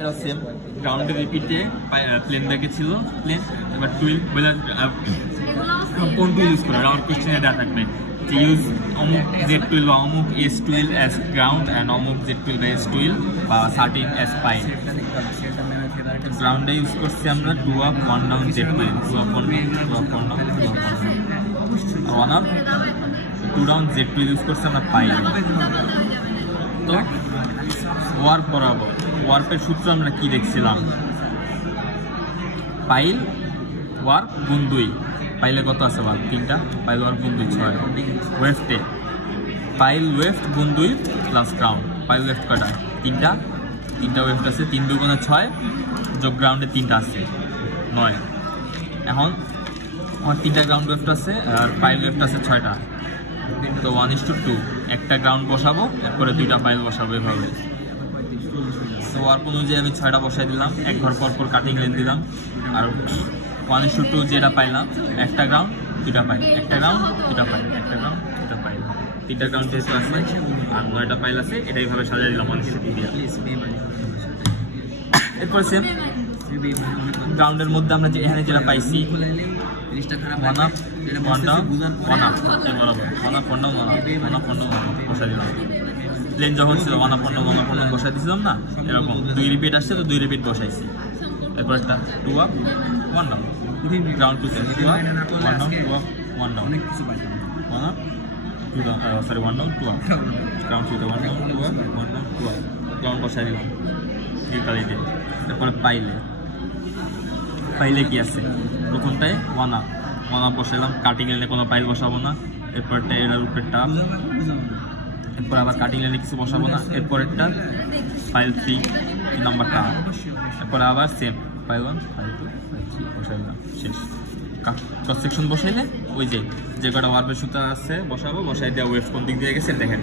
এটা সেম গ্রাউন্ডে রিপিটে প্লেন ব্যাকে ছিল প্লেন, এবার টুইল বলে কোন টুইল ইউজ করে আমার কোশ্চেনে দেওয়া থাকবে যে ইউজ অমুক জেড টুইল বা অমুক S twill as ground and অমুক জেড টুইল বা এস টুইল বা 13 অ্যাজ পাইন। গ্রাউন্ডে ইউজ করছি আমরা 2 up 1 down Z twill, 2 up 1 down 2 up 1 down 2 up 1 down, 1 up 2 down Z twill use করছি আমরা পাইন। তো ওয়ার্প বরাবর ওয়ার্পের সূত্র আমরা কি দেখছিলাম, পাইল ওয়ার্প গুণ 2, পাইলে কত আছে ওয়ার্প 3টা, পাইল ওয়ার্প গুণ 2 6, ওয়েফটে পাইল ওয়েফট গুণ 2 প্লাস গ্রাউন্ড, পাইল ওয়েফট কটা 3টা ওয়েফট আছে, 3 2 গুণে 6 যোগ গ্রাউন্ডে 3টা আছে 9। এখন আমার 3টা গ্রাউন্ড ওয়েফট আছে আর পাইল ওয়েফট আছে 6টা, তো 1:2 একটা গ্রাউন্ড বসাবো এরপরে 2টা পাইল বসাবো এভাবে। তো ওয়ার্প অনুযায়ী আমি 6টা বসাই দিলাম, এক ঘর পর পর কাটিং লেন দিলাম, আর 1:2 যেটা পাইলাম একটা গ্রাউন্ড 2টা পাইল, একটা গ্রাউন্ড 2টা পাইল, একটা গ্রাউন্ড 2টা পাইল, 3টা গ্রাউন্ড যেহেতু আছে আর 9টা পাইল আছে, এটা এইভাবে সাজিয়ে দিলাম 1:2 দিয়ে। এরপর সেম গ্রাউন্ডের মধ্যে আমরা যে এখানে যেটা পাইছি 1 আপ 1 ডাউন 1 আপ বরাবর 1 আপ 1 ডাউন 1 আপ 1 ডাউন বসাই দিলাম। প্লেন যখন ছিল 1 আপ 1 ডাউন 1 আপ 1 ডাউন বসাই দিয়েছিলাম না, এরকম 2 রিপিট আসছে তো 2 রিপিট বসাইছি। এরপর একটা 2 up 1 down ground to 2 up 1 down 2 up 1 down 1 up 2 down, sorry 1 down 2 up ground to 1 down 2 up 1 down 2 up ground বসাই দিলাম ইত্যাদিতে। তারপরে পাইলে কি আছে, প্রথমটায় 1 আপ বসাইলাম, কাটিং লাইনে কোনো পাইল বসাবো না, এরপরটা এর উপরে টাপ, এরপর আবার কাটিং লাইনে কিছু বসাবো না, এরপরেরটা ফাইল 3 নাম্বারটা, এরপর আবার সেম ফাইল 1 ফাইল 2 ফাইল 3 বসাই দিলাম, শেষ। ক্রস সেকশন বসাইলে ওই যে কটা ওয়ার্পের সুতা আছে বসাবো, বসাই দেওয়া ওয়েভ কোন দিক দিয়ে গেছে দেখেন।